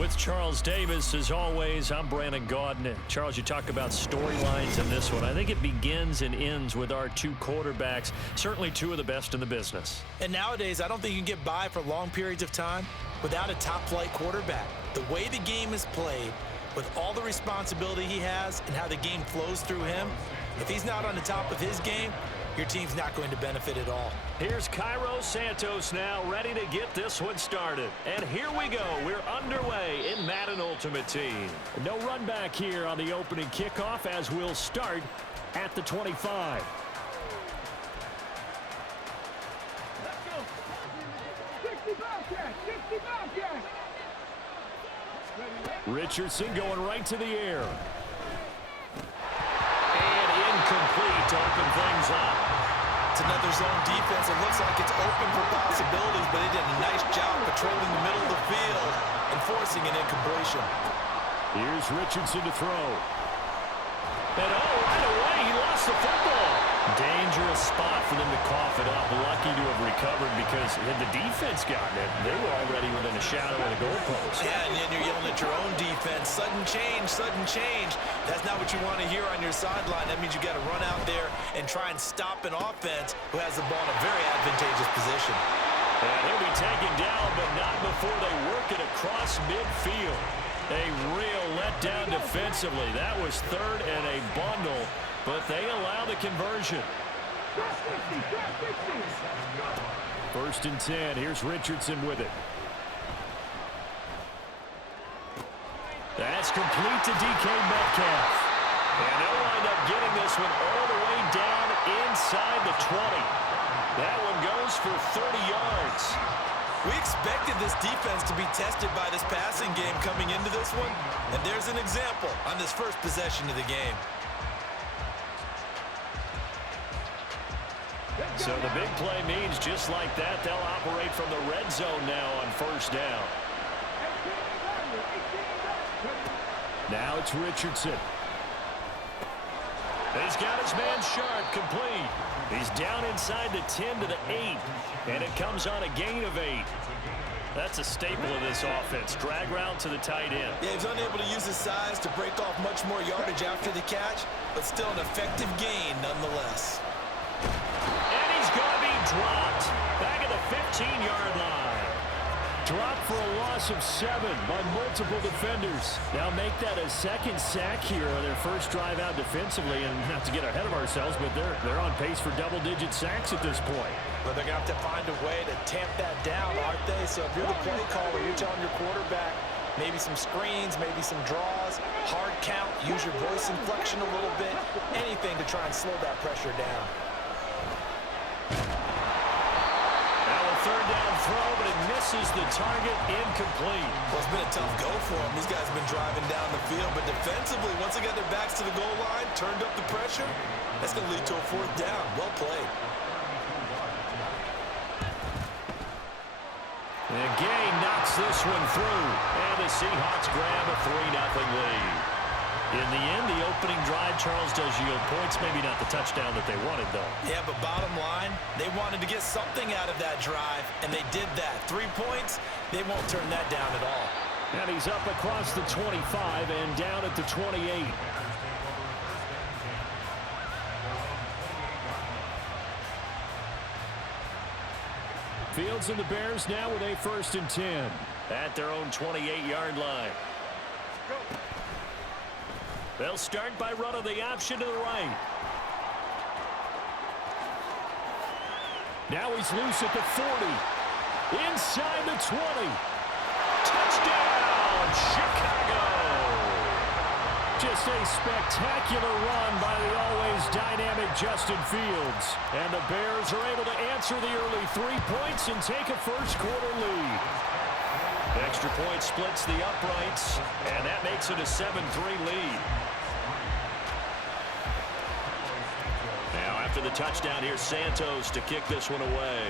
With Charles Davis, as always, I'm Brandon Gaudin. Charles, you talk about storylines in this one. I think it begins and ends with our two quarterbacks, certainly two of the best in the business. And nowadays, I don't think you can get by for long periods of time without a top-flight quarterback. The way the game is played, with all the responsibility he has and how the game flows through him, if he's not on the top of his game, your team's not going to benefit at all. Here's Cairo Santos now ready to get this one started. And here we go. We're underway in Madden Ultimate Team. No run back here on the opening kickoff as we'll start at the 25. Let's go. 60 Bobcat. 60 Bobcat. Richardson going right to the air. And incomplete to open things up. It's another zone defense. It looks like it's open for possibilities, but they did a nice job patrolling the middle of the field and forcing an incompletion. Here's Richardson to throw. And right away, he lost the football. Dangerous spot for them to cough it up. Lucky to have recovered because had the defense gotten it, they were already within a shadow of the goalpost. Yeah, and then you're yelling at your own defense. Sudden change, sudden change. That's not what you want to hear on your sideline. That means you got to run out there and try and stop an offense who has the ball in a very advantageous position. And he'll be taken down, but not before they work it across midfield. A real letdown defensively. That was third and a bundle, but they allow the conversion. First and 10. Here's Richardson with it. That's complete to DK Metcalf. And they'll wind up getting this one all the way down inside the 20. That one goes for 30 yards. We expected this defense to be tested by this passing game coming into this one, and there's an example on this first possession of the game. So the big play means just like that, they'll operate from the red zone now on first down. Now it's Richardson. He's got his man sharp, complete. He's down inside the 10 to the 8, and it comes on a gain of 8. That's a staple of this offense. Drag route to the tight end. Yeah, he's unable to use his size to break off much more yardage after the catch, but still an effective gain nonetheless. And he's going to be dropped back at the 15-yard line. Dropped for a loss of 7 by multiple defenders. Now make that a second sack here on their first drive out defensively. And not to get ahead of ourselves, but they're on pace for double-digit sacks at this point. But they're going to have to find a way to tamp that down, aren't they? So if you're the play caller, you're telling your quarterback maybe some screens, maybe some draws, hard count, use your voice inflection a little bit, anything to try and slow that pressure down. Third down throw, but it misses the target, incomplete. Well, it's been a tough go for them. These guys have been driving down the field, but defensively, once they got their backs to the goal line, turned up the pressure, that's going to lead to a fourth down. Well played. And Gay knocks this one through, and the Seahawks grab a 3-0 lead. In the end, the opening drive, Charles, does yield points. Maybe not the touchdown that they wanted, though. Yeah, but bottom line, they wanted to get something out of that drive, and they did that. 3 points, they won't turn that down at all. And he's up across the 25 and down at the 28. Fields and the Bears now with a first and 10 at their own 28-yard line. Go. They'll start by running the option to the right. Now he's loose at the 40. Inside the 20. Touchdown, Chicago! Just a spectacular run by the always dynamic Justin Fields. And the Bears are able to answer the early 3 points and take a first-quarter lead. Extra point splits the uprights, and that makes it a 7-3 lead. Now after the touchdown, here's Santos to kick this one away.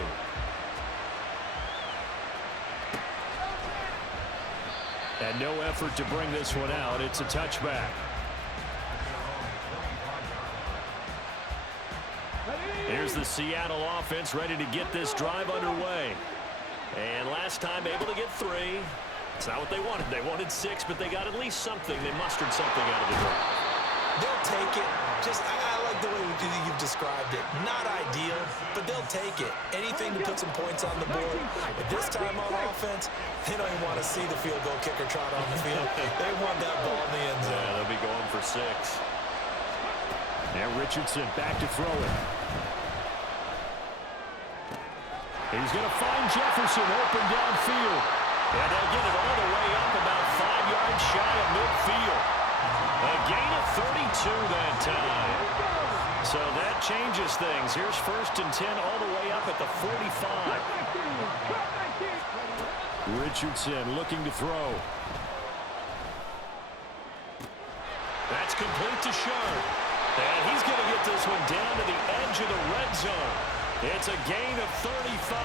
And no effort to bring this one out. It's a touchback. Here's the Seattle offense ready to get this drive underway. And last time able to get 3. It's not what they wanted. They wanted 6, but they got at least something. They mustered something out of the drive. They'll take it. I like the way you've described it. Not ideal, but they'll take it. Anything to put some points on the board. But this time on offense, they don't even want to see the field goal kicker trot on the field. They want that ball in the end zone. Yeah, they'll be going for 6. Now Richardson back to throw it. He's going to find Jefferson open downfield. And they'll get it all the way up about 5 yards shy of midfield. A gain of 32 that time. So that changes things. Here's 1st and 10 all the way up at the 45. Richardson looking to throw. That's complete to Sharp. And he's going to get this one down to the edge of the red zone. It's a gain of 35.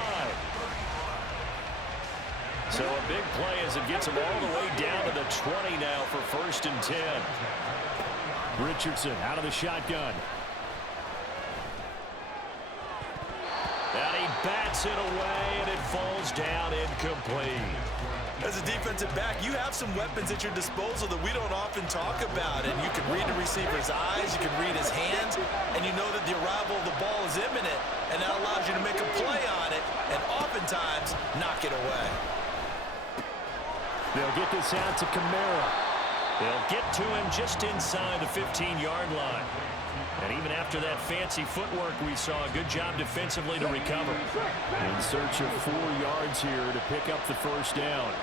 So a big play as it gets him all the way down to the 20 now for 1st and 10. Richardson out of the shotgun. And he bats it away, and it falls down incomplete. As a defensive back, you have some weapons at your disposal that we don't often talk about. And you can read the receiver's eyes, you can read his hands, and you know that the arrival of the ball is imminent, and that allows you to make a play on it and oftentimes knock it away. They'll get this out to Kamara. They'll get to him just inside the 15-yard line. And even after that fancy footwork we saw, a good job defensively to recover. In search of 4 yards here to pick up the 1st down.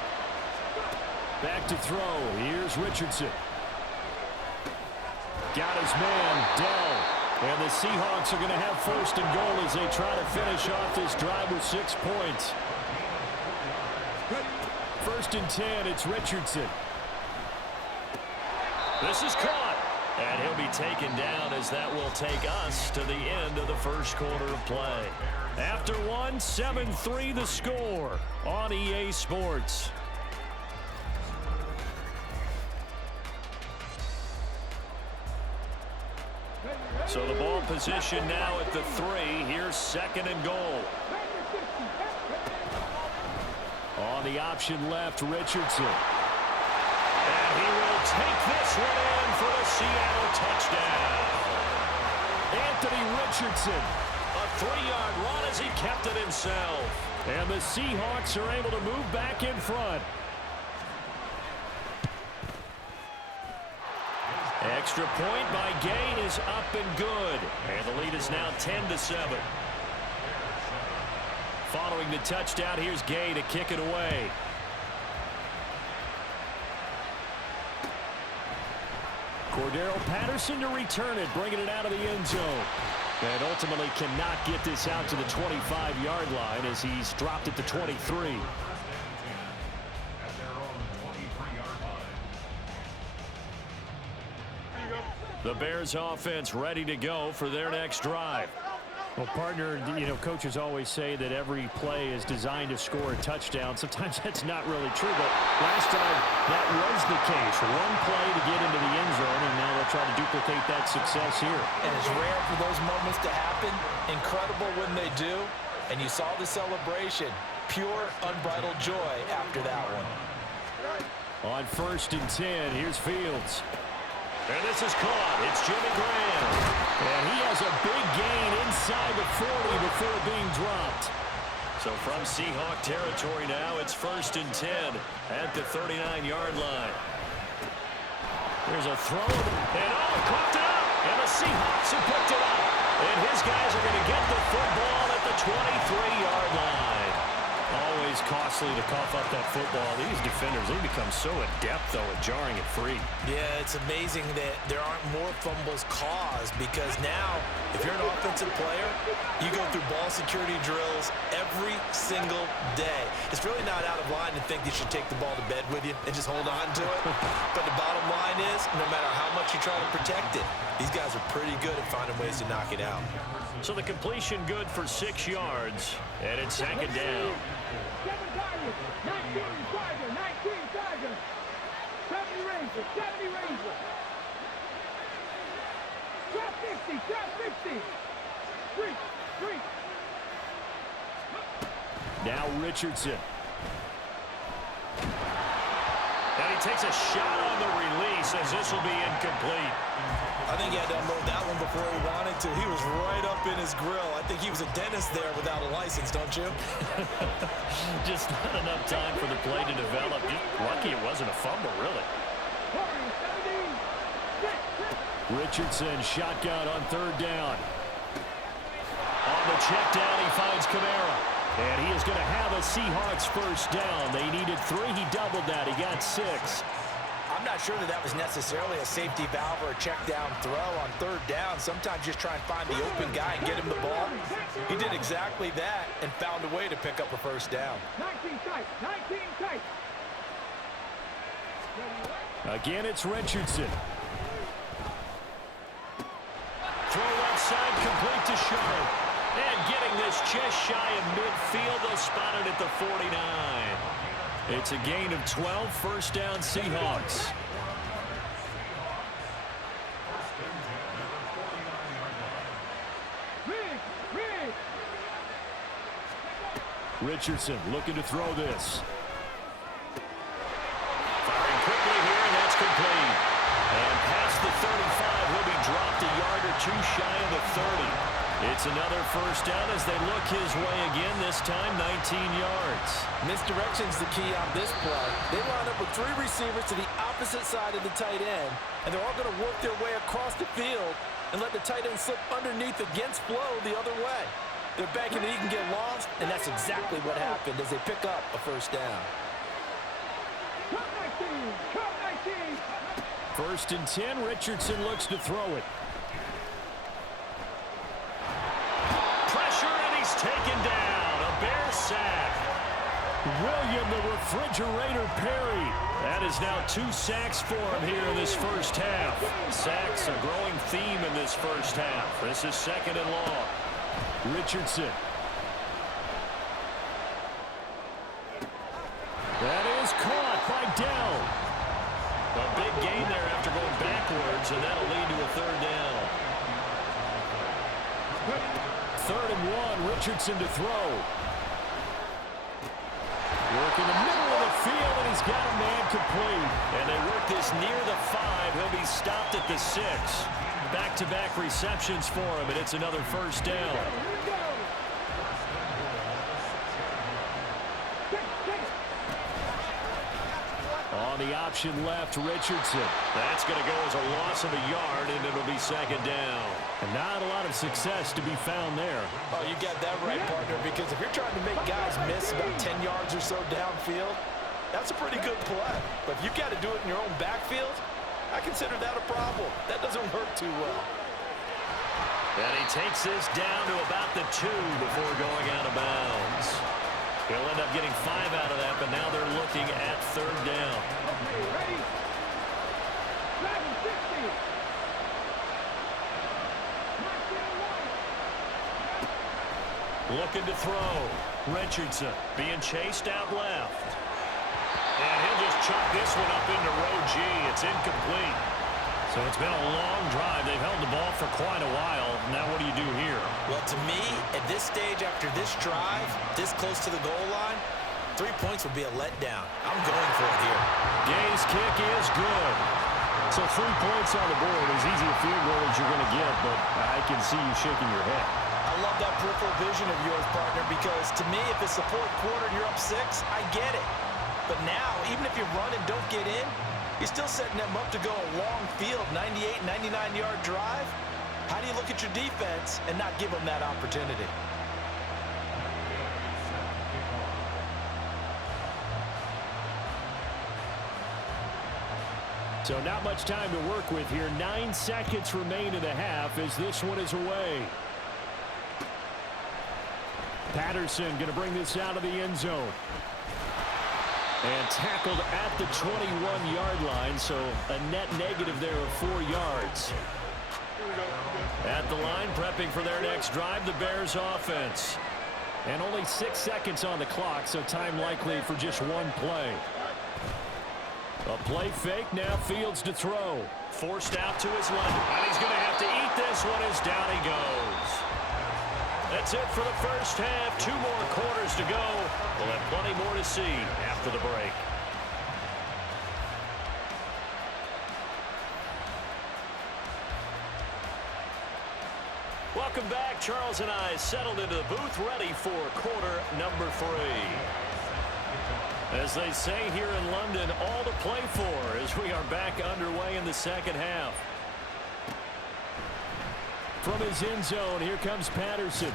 Back to throw. Here's Richardson. Got his man, Dell. And the Seahawks are going to have 1st and goal as they try to finish off this drive with 6 points. 1st and 10, it's Richardson. This is caught. And he'll be taken down as that will take us to the end of the 1st quarter of play. After 1, 7-3 the score on EA Sports. So the ball position now at the 3. Here's 2nd and goal. On the option left, Richardson. And he will take this one in for a Seattle touchdown. Anthony Richardson, a 3-yard run as he kept it himself. And the Seahawks are able to move back in front. Extra point by Gay is up and good. And the lead is now 10-7. Following the touchdown, here's Gay to kick it away. Cordero Patterson to return it, bringing it out of the end zone. And ultimately cannot get this out to the 25-yard line as he's dropped at the 23. The Bears offense ready to go for their next drive. Well, partner, coaches always say that every play is designed to score a touchdown. Sometimes that's not really true, but last time that was the case. One play to get into the end zone, and now they'll try to duplicate that success here. And it's rare for those moments to happen. Incredible when they do. And you saw the celebration. Pure, unbridled joy after that one. On 1st and 10, here's Fields. And this is caught. It's Jimmy Graham. And he has a big gain inside the 40 before being dropped. So from Seahawk territory now, it's 1st and 10 at the 39-yard line. There's a throw. And he caught it up. And the Seahawks have picked it up. And his guys are going to get the football at the 23-yard line. Always costly to cough up that football. These defenders, they become so adept, though, at jarring it free. Yeah, it's amazing that there aren't more fumbles caused because now, if you're an offensive player, you go through ball security drills every single day. It's really not out of line to think you should take the ball to bed with you and just hold on to it. But the bottom line is, no matter how much you try to protect it, these guys are pretty good at finding ways to knock it out. So the completion good for 6 yards, and it's 2nd down. 7 targets, 19 Tiger, 19 Tiger. 70 Ranger, 70 Ranger. Drop 50, drop 50. 3. Now Richardson. takes a shot on the release as this will be incomplete. I think he had to unload that one before he wanted to. He was right up in his grill. I think he was a dentist there without a license, don't you? Just not enough time for the play to develop. Just lucky it wasn't a fumble, really. Richardson shotgun on third down. On the check down, he finds Kamara. And he is going to have a Seahawks first down. They needed 3. He doubled that. He got 6. I'm not sure that was necessarily a safety valve or a check down throw on third down. Sometimes just try and find the open guy and get him the ball. He did exactly that and found a way to pick up a first down. 19 tight, 19 tight. Again, it's Richardson. Throw left side, complete to Sharp. And getting this just shy of midfield, they'll spot it at the 49. It's a gain of 12, first down Seahawks. Richardson looking to throw this. Firing quickly here, and that's complete. And past the 35, he'll be dropped a yard or 2 shy of the 30. It's another first down as they look his way again, this time 19 yards. Misdirection's the key on this play. They line up with 3 receivers to the opposite side of the tight end, and they're all going to work their way across the field and let the tight end slip underneath against flow the other way. They're banking that he can get lost, and that's exactly what happened as they pick up a first down. First and 10, Richardson looks to throw it. Pressure, and he's taken down. A Bear sack. William the Refrigerator Perry. That is now 2 sacks for him here in this first half. Sacks a growing theme in this first half. This is second and long. Richardson. That is caught by Dell. A big gain there after going backwards, and that'll lead to a third down. Third and 1, Richardson to throw. Work in the middle of the field, and he's got a man complete. And they work this near the 5. He'll be stopped at the 6. Back-to-back receptions for him, and it's another first down. On the option left, Richardson. That's going to go as a loss of a yard, and it'll be second down. And not a lot of success to be found there. Oh, you got that right, partner, because if you're trying to make guys miss about 10 yards or so downfield, that's a pretty good play. But if you've got to do it in your own backfield, I consider that a problem. That doesn't work too well. And he takes this down to about the 2 before going out of bounds. He'll end up getting 5 out of that, but now they're looking at third down. Okay, ready? 7-60. Looking to throw. Richardson being chased out left. And he'll just chuck this one up into row G. It's incomplete. So it's been a long drive. They've held the ball for quite a while. Now what do you do here? Well, to me, at this stage after this drive, this close to the goal line, 3 points would be a letdown. I'm going for it here. Gay's kick is good. So 3 points on the board, as easy a field goal as you're going to get, but I can see you shaking your head. I love that peripheral vision of yours, partner, because to me, if it's the 4th quarter and you're up 6, I get it. But now, even if you run and don't get in, you're still setting them up to go a long field, 98, 99-yard drive. How do you look at your defense and not give them that opportunity? So not much time to work with here. 9 seconds remain in the half as this one is away. Patterson going to bring this out of the end zone. And tackled at the 21-yard line, so a net negative there of 4 yards. At the line, prepping for their next drive, the Bears offense. And only 6 seconds on the clock, so time likely for just one play. A play fake, now Fields to throw. Forced out to his left, and he's going to have to eat this one as down he goes. That's it for the first half. 2 more quarters to go. We'll have plenty more to see after the break. Welcome back. Charles and I settled into the booth, ready for quarter number 3. As they say here in London, all to play for as we are back underway in the second half. From his end zone, here comes Patterson.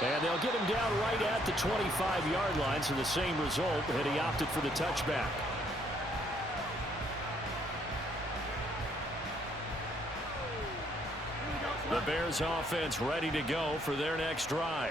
And they'll get him down right at the 25-yard line, so the same result, and he opted for the touchback. The Bears offense ready to go for their next drive.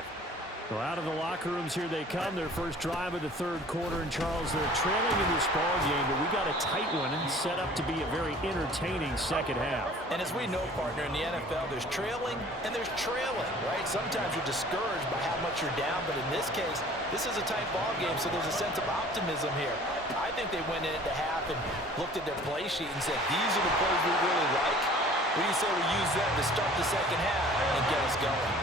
Well, out of the locker rooms here they come. Their first drive of the third quarter. And Charles, they're trailing in this ball game, but we got a tight one and set up to be a very entertaining second half. And as we know, partner, in the NFL, there's trailing and there's trailing, right? Sometimes you're discouraged by how much you're down, but in this case, this is a tight ball game, so there's a sense of optimism here. I think they went into half and looked at their play sheet and said, these are the plays we really like. What do you say we use them to start the second half and get us going?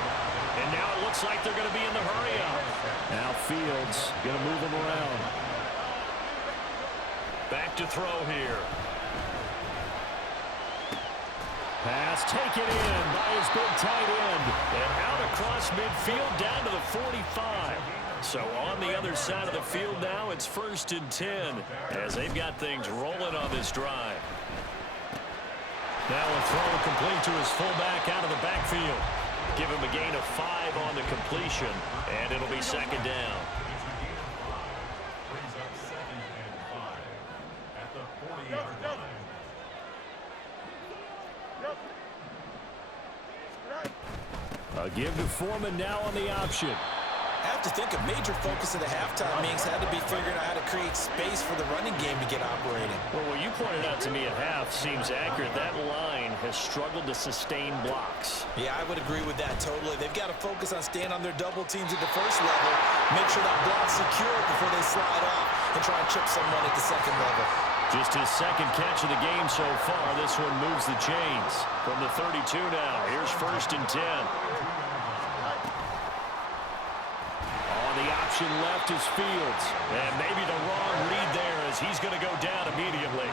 And now it looks like they're going to be in the hurry-up. Now Fields going to move them around. Back to throw here. Pass taken in by his big tight end. And out across midfield down to the 45. So on the other side of the field now, it's 1st and 10 as they've got things rolling on this drive. Now a throw complete to his fullback out of the backfield. Give him a gain of 5 on the completion, and it'll be second down. A give to Foreman now on the option. I have to think a major focus of the halftime meetings had to be figuring out how to create space for the running game to get operating. Well, what you pointed out to me at half seems accurate. That line has struggled to sustain blocks. Yeah, I would agree with that totally. They've got to focus on staying on their double teams at the first level, make sure that block's secure before they slide off and try and chip someone at the second level. Just his second catch of the game so far. This one moves the chains. From the 32 now, here's 1st and 10. The option left is Fields. And maybe the wrong read there as he's going to go down immediately.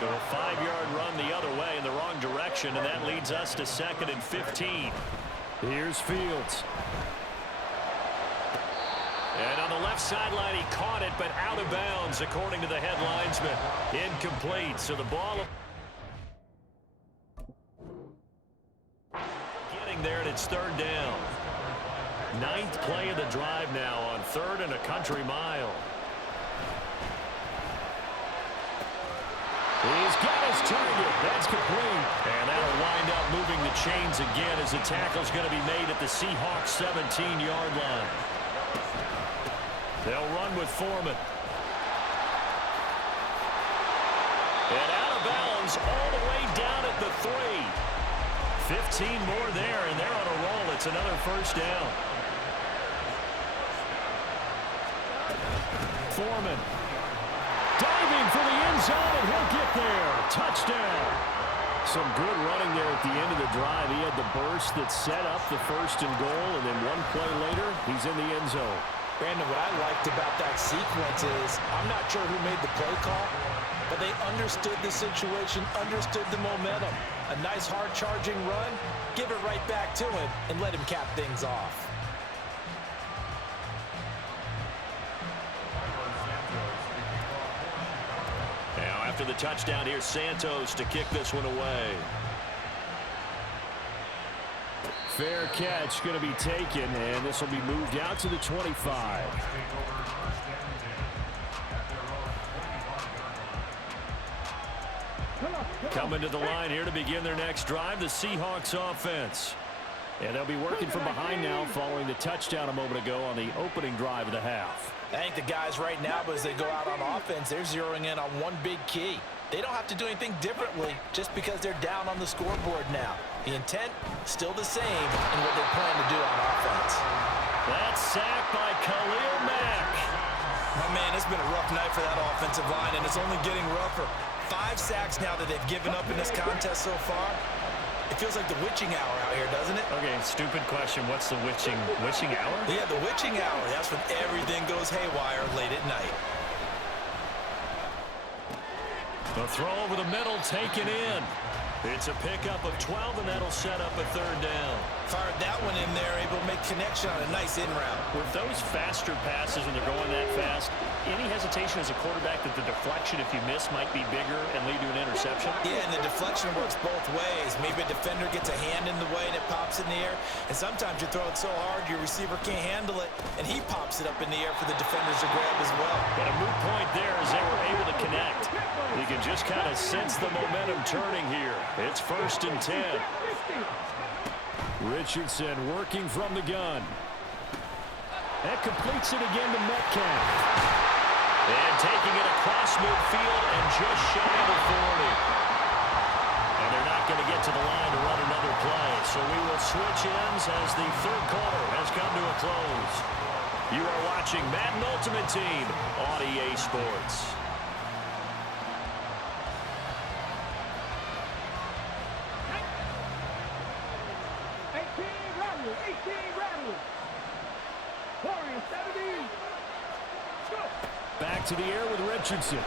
So a 5-yard run the other way in the wrong direction, and that leads us to 2nd and 15. Here's Fields. And on the left sideline, he caught it, but out of bounds, according to the head linesman. Incomplete, so the ball getting there, and it's 3rd down. 9th play of the drive now on 3rd and a country mile. He's got his target. That's complete. And that'll wind up moving the chains again as the tackle's going to be made at the Seahawks 17-yard line. They'll run with Foreman. And out of bounds all the way down at the 3. 15 more there, and they're on a roll. It's another 1st down. Foreman diving for the end zone, and he'll get there. Touchdown. Some good running there at the end of the drive. He had the burst that set up the 1st and goal, and then one play later, he's in the end zone. Brandon, what I liked about that sequence is I'm not sure who made the play call, but they understood the situation, understood the momentum. A nice hard-charging run, give it right back to him, and let him cap things off. Now after the touchdown, here's Santos to kick this one away. Fair catch going to be taken, and this will be moved out to the 25. Coming to the line here to begin their next drive, the Seahawks offense. And they'll be working from behind now following the touchdown a moment ago on the opening drive of the half. I think the guys right now, as they go out on offense, they're zeroing in on one big key. They don't have to do anything differently just because they're down on the scoreboard now. The intent, still the same in what they plan to do on offense. That sack by Khalil Mack. My man, it's been a rough night for that offensive line, and it's only getting rougher. 5 sacks now that they've given up in this contest so far. It feels like the witching hour out here, doesn't it? Okay, stupid question. What's the witching hour? Yeah, the witching hour. That's when everything goes haywire late at night. The throw over the middle taken in. It's a pickup of 12, and that'll set up a third down. Fired that one in there, able to make connection on a nice in route. With those faster passes when they're going that fast, any hesitation as a quarterback that the deflection, if you miss, might be bigger and lead to an interception? Yeah, and the deflection works both ways. Maybe a defender gets a hand in the way and it pops in the air, and sometimes you throw it so hard your receiver can't handle it, and he pops it up in the air for the defenders to grab as well. But a moot point there as they were able to connect. You can just kind of sense the momentum turning here. It's 1st and 10. Richardson working from the gun. That completes it again to Metcalf. And taking it across midfield and just shy of the 40. And they're not going to get to the line to run another play. So we will switch ends as the third quarter has come to a close. You are watching Madden Ultimate Team on EA Sports. Back to the air with Richardson.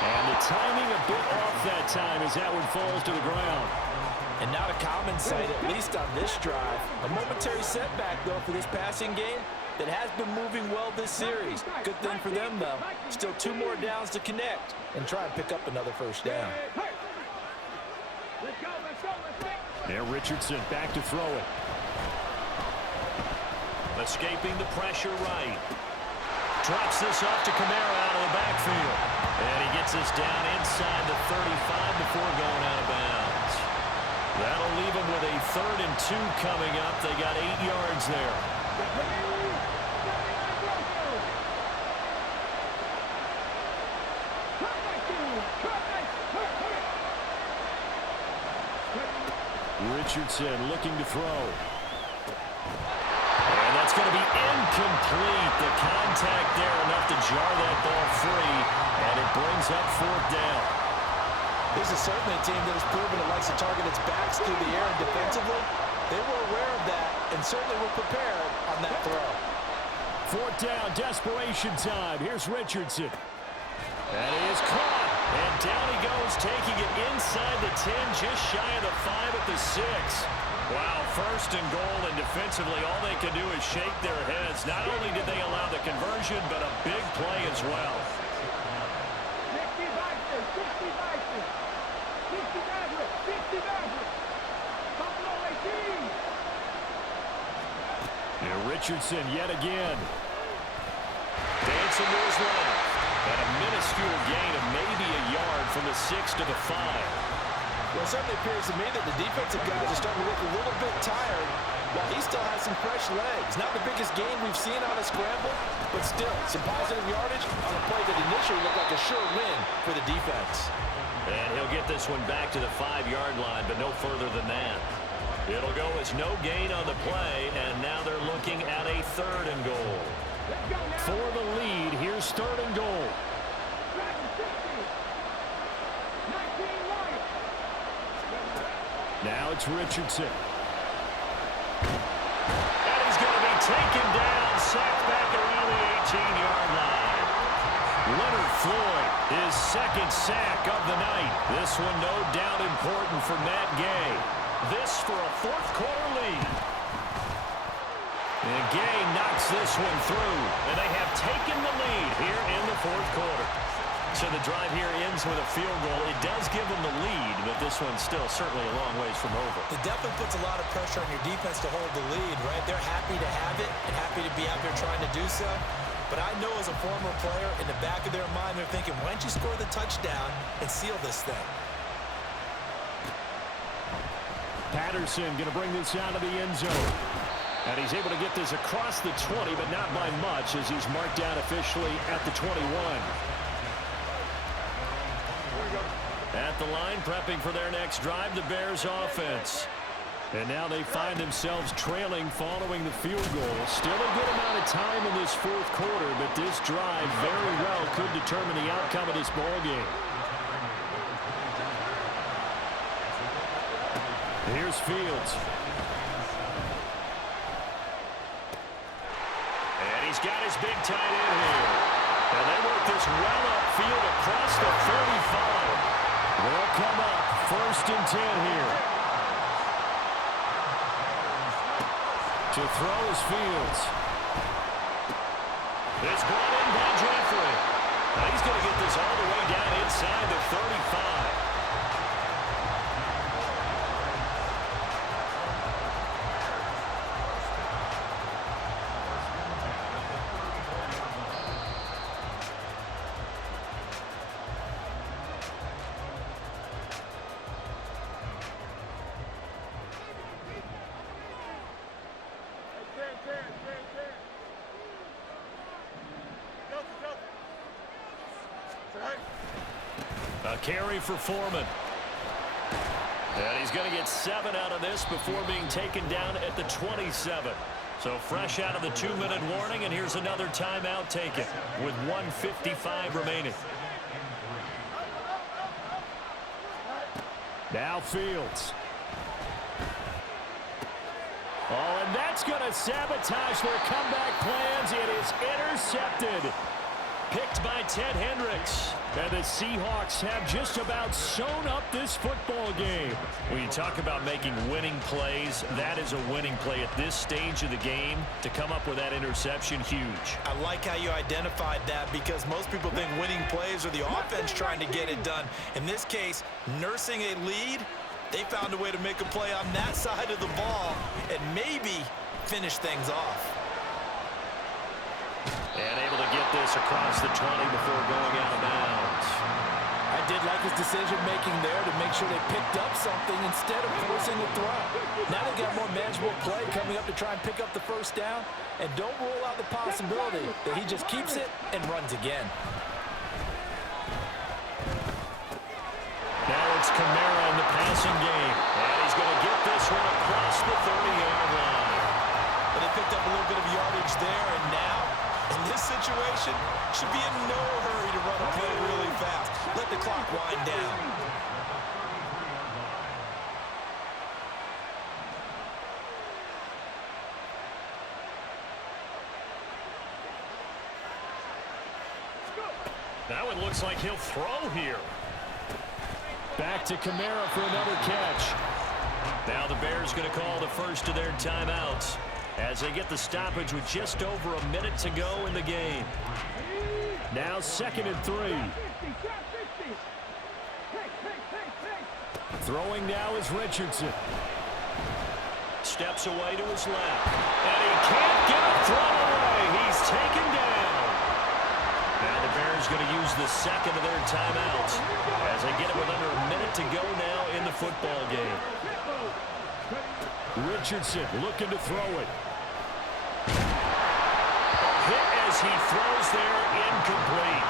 And the timing a bit off that time as that one falls to the ground. And not a common sight, at least on this drive. A momentary setback, though, for this passing game that has been moving well this series. Good thing for them, though. Still 2 more downs to connect and try and pick up another first down. There, Richardson back to throw it. Escaping the pressure right. Drops this off to Kamara out of the backfield. And he gets this down inside the 35 before going out of bounds. That'll leave him with a 3rd and 2 coming up. They got 8 yards there. Richardson looking to throw. And that's going to be incomplete. The contact there enough to jar that ball free, and it brings up 4th down. This is certainly a team that has proven it likes to target its backs through the air and defensively. They were aware of that and certainly were prepared on that throw. 4th down, desperation time. Here's Richardson. That is caught. And down he goes, taking it inside the 10, just shy of the 5 at the 6. Wow, 1st and goal, and defensively all they can do is shake their heads. Not only did they allow the conversion, but a big play as well. Here Richardson yet again. Dancing to his left. And a minuscule gain of maybe a yard from the 6 to the 5. Well, it certainly appears to me that the defensive guys are starting to look a little bit tired, while he still has some fresh legs. Not the biggest gain we've seen on a scramble, but still some positive yardage on a play that initially looked like a sure win for the defense. And he'll get this one back to the 5-yard line, but no further than that. It'll go as no gain on the play, and now they're looking at a 3rd and goal. For the lead, here's 3rd and goal. Now it's Richardson. And he's going to be taken down, sacked back around the 18-yard line. Leonard Floyd, his 2nd sack of the night. This one no doubt important for Matt Gay. This for a 4th quarter lead. And Gay knocks this one through, and they have taken the lead here in the 4th quarter. So the drive here ends with a field goal. It does give them the lead, but this one's still certainly a long ways from over. It definitely puts a lot of pressure on your defense to hold the lead, right? They're happy to have it and happy to be out there trying to do so. But I know as a former player, in the back of their mind, they're thinking, why don't you score the touchdown and seal this thing? Patterson going to bring this out of the end zone. And he's able to get this across the 20, but not by much as he's marked down officially at the 21. At the line, prepping for their next drive, the Bears offense. And now they find themselves trailing following the field goal. Still a good amount of time in this 4th quarter, but this drive very well could determine the outcome of this ball game. Here's Fields. And he's got his big tight end here. And they work this well upfield across the 35. They'll come up 1st and 10 here. To throw is Fields. It's brought in by Jeffrey. Now he's going to get this all the way down inside the 35. A carry for Foreman. And he's going to get 7 out of this before being taken down at the 27. So fresh out of the 2-minute warning, and here's another timeout taken with 1:55 remaining. Now Fields. Oh, and that's going to sabotage their comeback plans. It is intercepted. Picked by Ted Hendricks. And the Seahawks have just about sewn up this football game. When you talk about making winning plays, that is a winning play at this stage of the game. To come up with that interception, huge. I like how you identified that, because most people think winning plays are the offense trying to get it done. In this case, nursing a lead, they found a way to make a play on that side of the ball and maybe finish things off. And able to get this across the 20 before going out of bounds. I did like his decision-making there to make sure they picked up something instead of forcing the throw. Now they've got more manageable play coming up to try and pick up the first down. And don't rule out the possibility that he just keeps it and runs again. Now it's Kamara in the passing game. And he's going to get this one across the 30-yard line. But they picked up a little bit of yardage there, and now, in this situation, should be in no hurry to run a play really fast. Let the clock wind down. Now it looks like he'll throw here. Back to Kamara for another catch. Now the Bears going to call the first of their timeouts as they get the stoppage with just over a minute to go in the game. Now 2nd and 3. Throwing now is Richardson. Steps away to his left. And he can't get a throw away. He's taken down. Now the Bears going to use the second of their timeouts as they get it with under a minute to go now in the football game. Richardson looking to throw it. A hit as he throws there, incomplete.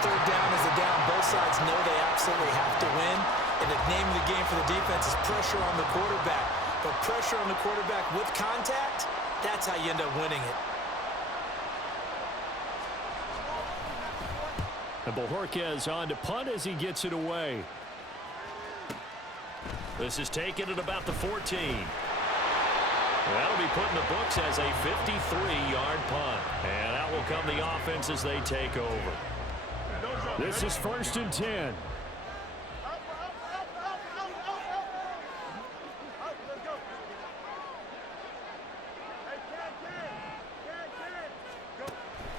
3rd down is a down. Both sides know they absolutely have to win. And the name of the game for the defense is pressure on the quarterback. But pressure on the quarterback with contact, that's how you end up winning it. And Bojorquez on to punt as he gets it away. This is taken at about the 14. That'll be put in the books as a 53-yard punt. And out will come the offense as they take over. This is 1st and 10.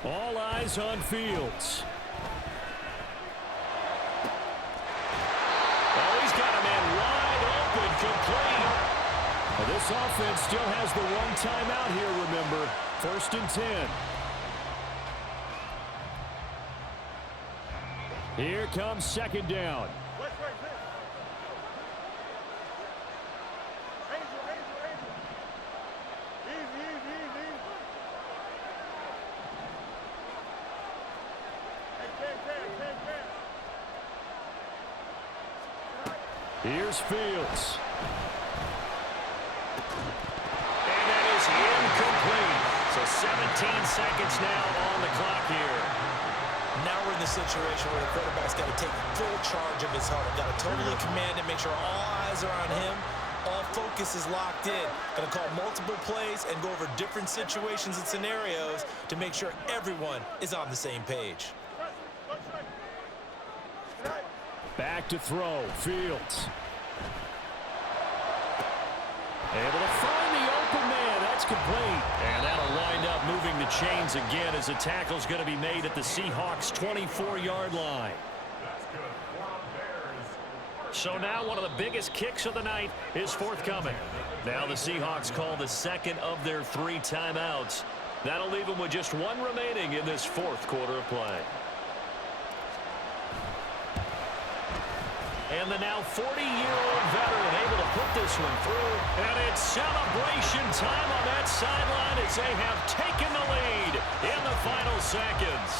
All eyes on Fields. Oh, he's got a man wide open, complete. Well, this offense still has the one timeout here, remember. 1st and 10. Here comes 2nd down. Here's Fields. And that is incomplete. So 17 seconds now on the clock here. Now we're in the situation where the quarterback's got to take full charge of his huddle. Got to totally command it, make sure all eyes are on him. All focus is locked in. Got to call multiple plays and go over different situations and scenarios to make sure everyone is on the same page. Back back to throw. Fields. Able to find the open man. That's complete. And that'll wind up moving the chains again as the tackle's going to be made at the Seahawks' 24-yard line. So now one of the biggest kicks of the night is forthcoming. Now the Seahawks call the second of their 3 timeouts. That'll leave them with just 1 remaining in this 4th quarter of play. And the now 40-year-old veteran able to put this one through. And it's celebration time on that sideline as they have taken the lead in the final seconds.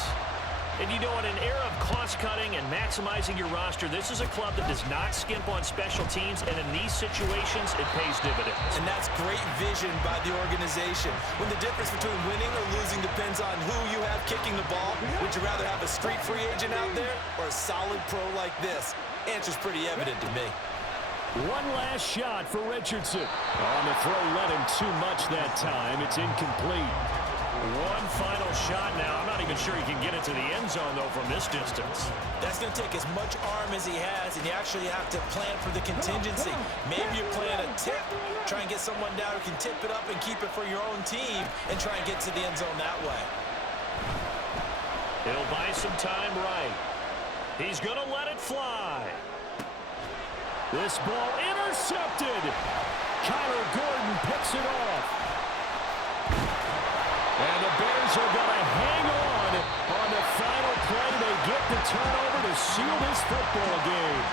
And you know, in an era of cost-cutting and maximizing your roster, this is a club that does not skimp on special teams, and in these situations, it pays dividends. And that's great vision by the organization. When the difference between winning or losing depends on who you have kicking the ball, would you rather have a street free agent out there or a solid pro like this? Answer's pretty evident to me. One last shot for Richardson. On the throw, led him too much that time. It's incomplete. One final shot now. I'm not even sure he can get it to the end zone, though, from this distance. That's going to take as much arm as he has, and you actually have to plan for the contingency. Maybe you're playing a tip, try and get someone down who can tip it up and keep it for your own team and try and get to the end zone that way. He'll buy some time right. He's going to let it fly. This ball intercepted. Kyler Gordon picks it off. And the Bears are going to hang on the final play. They get the turnover to seal this football game.